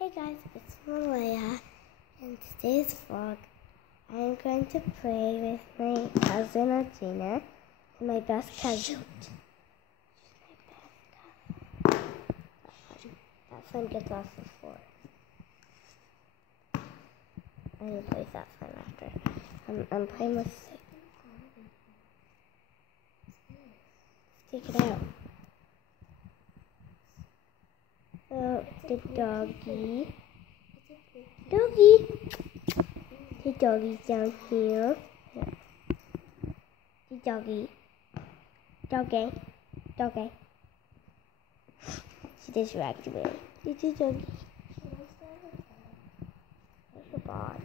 Hey guys, it's Maleia, and today's vlog, I'm going to play with my cousin Adina and my best cousin. That fun gets off the floor. I'm going to play that fun after. I'm playing with... Take it out. Oh, the doggy. Doggy! The doggy's down here. The doggy. Doggy. Doggy. She just ragged me. It's a doggy. Where's your ball?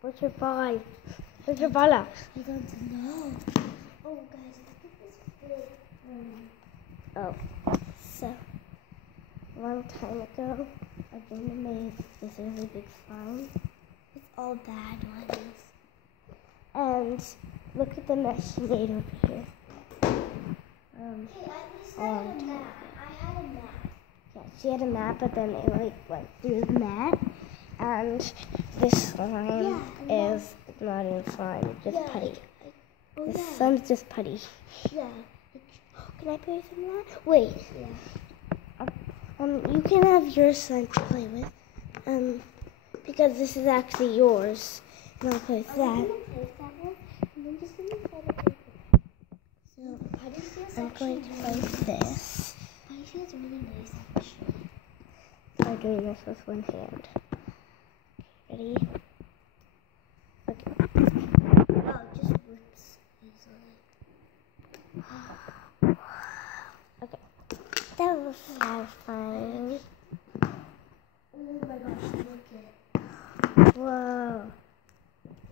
Where's your ball? Where's your ball? I don't know. Oh, guys, look at this big one. Oh, so a long time ago, Adina made this really big slime with all bad ones. And look at the mess she made over here. Hey, at least I had a map. Yeah, she had a map, but then it went through the mat. And this slime is not in slime, it's just putty. This slime's just putty. Yeah. Can I play some of that? Wait. Yeah. You can have your slime to play with. Because this is actually yours. And I'll play with that. I'm gonna play with that one, and I'm just gonna try to play with it. So, I'm going to play with this. Putty feels really nice, actually. I'm doing this with one hand. Ready? Okay. Oh, it just works easily. Okay. That was satisfying. Oh my gosh, look at it. Whoa.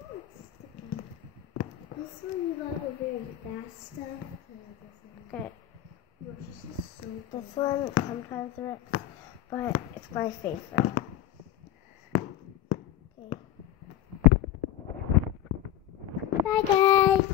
Oh, it's sticky. This one you got a very fast stuff. Okay. Yours is just so good. This one sometimes rips, but it's my favorite. Okay. Bye guys.